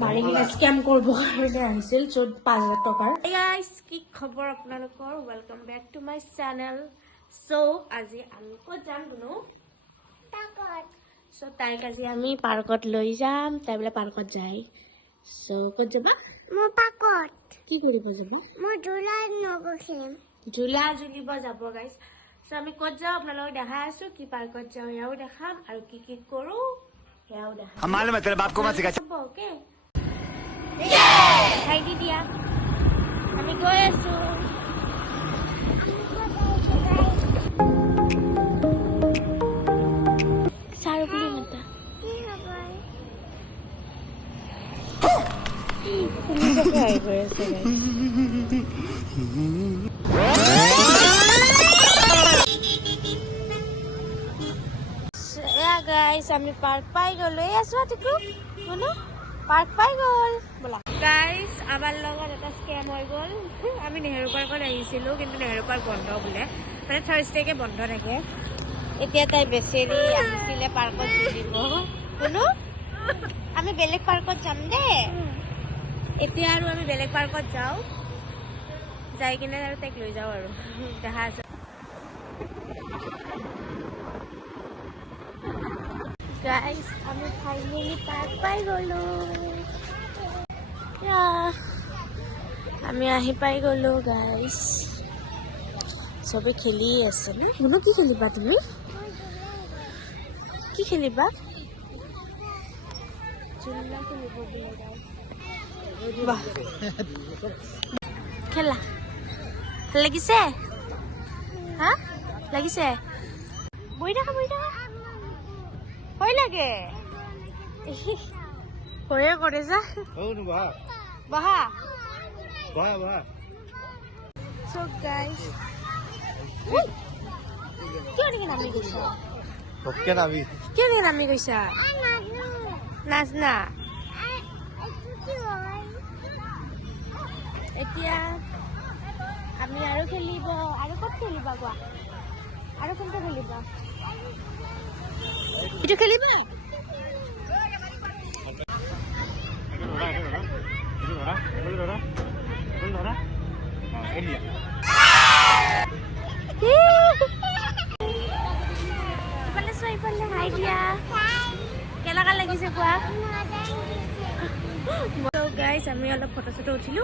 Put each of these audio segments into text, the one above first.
মাৰি কিনে স্কেম কৰিব কাৰণে আহিছিল 5,000 টকাৰ। গাইজ কি খবৰ আপোনালোকৰ, welcome back to my channel. So' আজি আমি ক'ত যাম কোনো চ' তাইক আজি আমি পাৰ্কত লৈ যাম। তাই বোলে পাৰ্কত যায়। চ' ক'ত যাবা? মোৰ পাকত কি কৰিব যাব? মই ঝুলাই নগখিম ঝুলা ঝুলিব যাব গাইজ। চ' আমি ক'ত যাওঁ আপোনালোকক দেখাই আছো, কি পাৰ্কত যাওঁ সেয়াও দেখাম আৰু কি কি কৰো সেয়াও দেখাম। অ'কে খাই দি দিয়া, আমি গৈ আছো। চাৰু বুলি মাতা গাইজ আমি পাৰ্ক পাই গলো। আছো বোলো পাৰ্ক পাই গল বোলা। গাইজ আমাৰ লগত এটা স্কেম হৈ গল। আমি নেহেৰু পাৰ্কত আহিছিলো, কিন্তু নেহেৰু পাৰ্ক বন্ধ বোলে, মানে থাৰ্চডেকে বন্ধ থাকে। এতিয়া তাই বেচেৰি আহিছিলে পাৰ্কত ঘূৰিব। বোলো আমি বেলেগ পাৰ্কত যাম দেই। এতিয়া আৰু আমি বেলেগ পাৰ্কত যাওঁ, যাই কিনে আৰু তাইক লৈ যাওঁ আৰু দেখা আছে। গাইজ আমি ফাইনেলি পাৰ্ক পাই গলো। আমি আহি পাই গলো গাইজ। চবে খেলি আছে। শুনো কি খেলিবা তুমি? কি খেলিবা? ঝুলা খেলিব বোলে গাইজ। বাহ খেলা ভাল লাগিছে? হা লাগিছে? বহি থাকা ভয় লাগে। ভয়ে কৰে যা। বহা So guys, কিয় নামি গৈছা? কিয় নামি গৈছা? নাজনা। এতিয়া আমি আৰু খেলিব। আৰু ক'ত খেলিবা কোৱা? আৰু কোনটো খেলিবা? এইটো খেলিবা? ইফালে হাই দিয়া। কেনেকা লাগিছে কোৱা? গাইজ আমি অলপ ফটো চটো উঠিলো।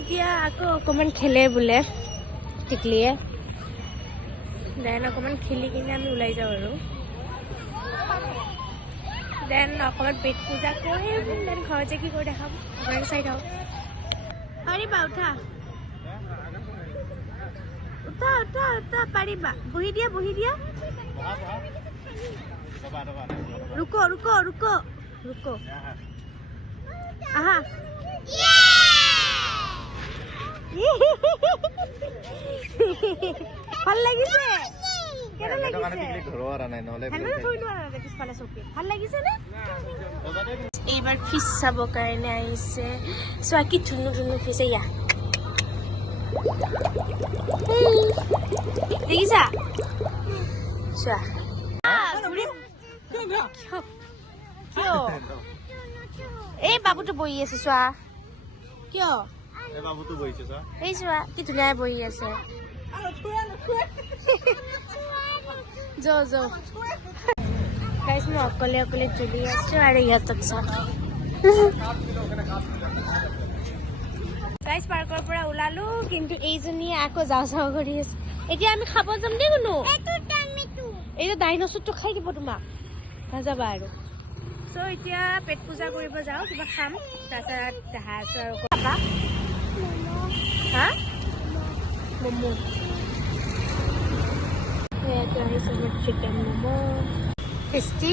এতিয়া আকৌ অকণমান খেলে বোলে টিকলিয়ে। দেন অকণমান খেলি কিনে আমি ওলাই যাওঁ আৰু দেন অকণমান পেট পূজা কৰিম। দেন ঘৰত যে কি কৰি দেখাম আপোনালোকে চাই থাকক। পাৰিবা উঠা উঠা উঠা উঠা পাৰিবা। বহি দিয়া ৰুকো আহা। ভাল লাগিছে? এইবাৰ ফিছ চাব কাৰণে আহিছে। চোৱা কি ধুনু ফিছ। এয়া দেখিছা? চোৱা কিয় এই বাবুটো বহি আছে। চোৱা কিয় এই চোৱা কি ধুনীয়া বহি আছে। গাইজ মই অকলে চলি আছো আৰু ইহঁতক চাওঁ। গাইজ পাৰ্কৰ পৰা ওলালো, কিন্তু এইজনীয়ে আকৌ যাওঁ কৰি আছে। এতিয়া আমি খাব যাম দেই কোনো। এইটো ডাইনচৰটো খাই দিব তোমাক, নাযাবা আৰু। চ' এতিয়া পেট পূজা কৰিব যাওঁ, কিবা খাম। তাৰপিছত দেখা আছো আৰু খাবা। হা ম'ম' এইটো আহিছে মোৰ chicken momo' tasty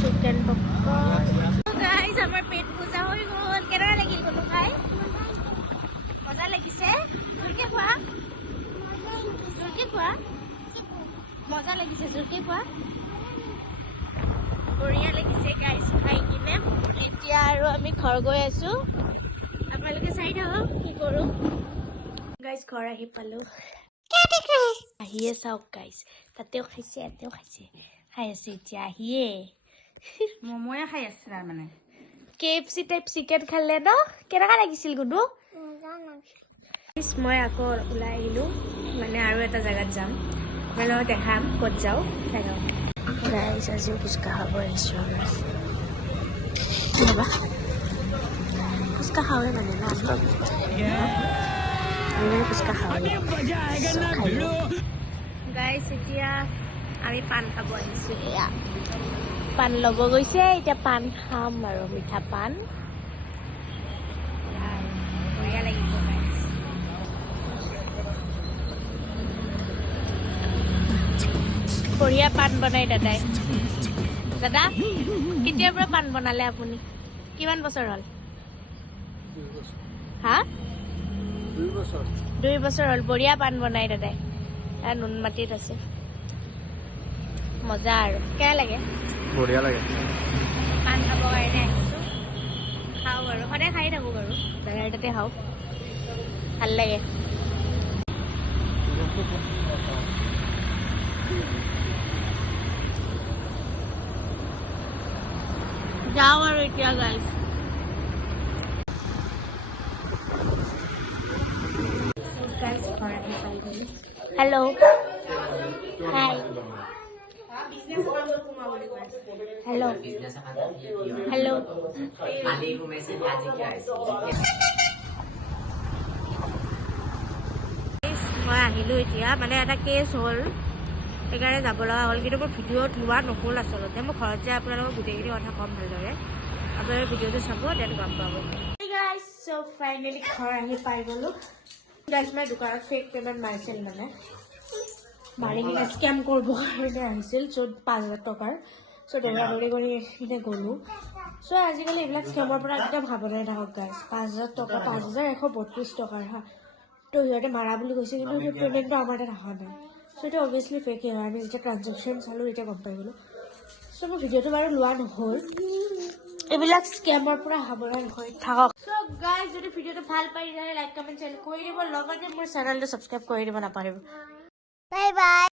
chicken popcorn. Guys আমাৰ পেট পূজা হৈ গ'ল। কেনেকুৱা লাগিল কোনো খাই? মজা লাগিছে? জোৰকে খোৱা মজা লাগিছে? জোৰকে খোৱা। বঢ়িয়া লাগিছে গাইজ খাই কিনে। এতিয়া আৰু আমি ঘৰ গৈ আছো, আপোনালোকে চাই থাকক কি কৰো। গাইজ ঘৰ আহি পালো। আহিয়ে চাওক গাইজ, তাতেও খাইছে ইয়াতেও খাইছে। খাই আছে এতিয়া আহিয়ে। মময়ে খাই আছে তাৰ মানে KFC টাইপ চিকেন খালে ন কেনেকা লাগিছিল গুনু মই আকৌ ওলাই আহিলো মানে আৰু এটা জায়গাত যাম মই দেখাম ক'ত যাওঁ গাইছ আজি ফুচকা খাব আহিছোঁ ফুচকা খাওঁৱে মানে না ফুচকা খাওঁ গাইছ এতিয়া আমি পাণ খাব আহিছোঁ এয়া পাণ ল'ব গৈছে এতিয়া পাণ খাম আৰু মিঠা পাণ বঢ়িয়া লাগিব গাইছ বঢ়িয়া পাণ বনাই দাদাই দাদা কেতিয়াৰ পৰা পাণ বনালে আপুনি কিমান বছৰ হ'ল হা 2 বছৰ হ'ল বঢ়িয়া পাণ বনাই দাদাই নুন মাটিত আছে মজা আৰু কেয়া লাগে বঢ়িয়া লাগে পাণ খাবৰ কাৰণে আহিছোঁ খাওঁ আৰু সদায় খাই থাকোঁ বাৰু দাদাৰ তাতে খাওঁ ভাল লাগে যাওঁ আৰু এতিয়া গাইছ হেল্ল' হাই হেল্ল' হেল্ল' মই আহিলোঁ এতিয়া মানে এটা কেছ হ'ল সেইকাৰণে যাব লগা হ'ল কিন্তু মোৰ ভিডিঅ'ত লোৱা নহ'ল আচলতে মই ঘৰত যাই আপোনালোকক গোটেইখিনি কথা ক'ম ভালদৰে আপোনালোকে ভিডিঅ'টো চাব দেন গম পাব গাইছ চ' ফাইনেলি ঘৰ আহি পাই গ'লোঁ গাইছ মই দোকানত ফেক পেমেণ্ট মাৰিছিল মানে মাৰি কিনে স্কেম কৰিব কাৰণে আহিছিল য'ত 5,000 টকাৰ চ' দৌৰা কৰি কিনে গ'লোঁ চ' আজিকালি এইবিলাক স্কেমৰ পৰা একদম সাৱধানে থাকক গাইছ 5,000 টকা 5,132 টকাৰ হা তো সিহঁতে মাৰা বুলি কৈছে কিন্তু সেই পেমেণ্টটো আমাৰ তাত অহা নাই চ' এইটো অভিয়াছলি ফেকে হয় আমি যেতিয়া ট্ৰানজেকশ্যন চালোঁ এতিয়া গম পাই গ'লোঁ চ' মোৰ ভিডিঅ'টো বাৰু লোৱা নহ'ল এইবিলাক স্কেমৰ পৰা সাৱধান হৈ থাকক চ' গাইজ যদি ভিডিঅ'টো ভাল পাই তেতিয়াহ'লে লাইক কমেণ্ট শ্বেয়াৰ কৰি দিব লগতে মোৰ চেনেলটো ছাবস্ক্ৰাইব কৰি দিব নাপাহৰিব বাই বাই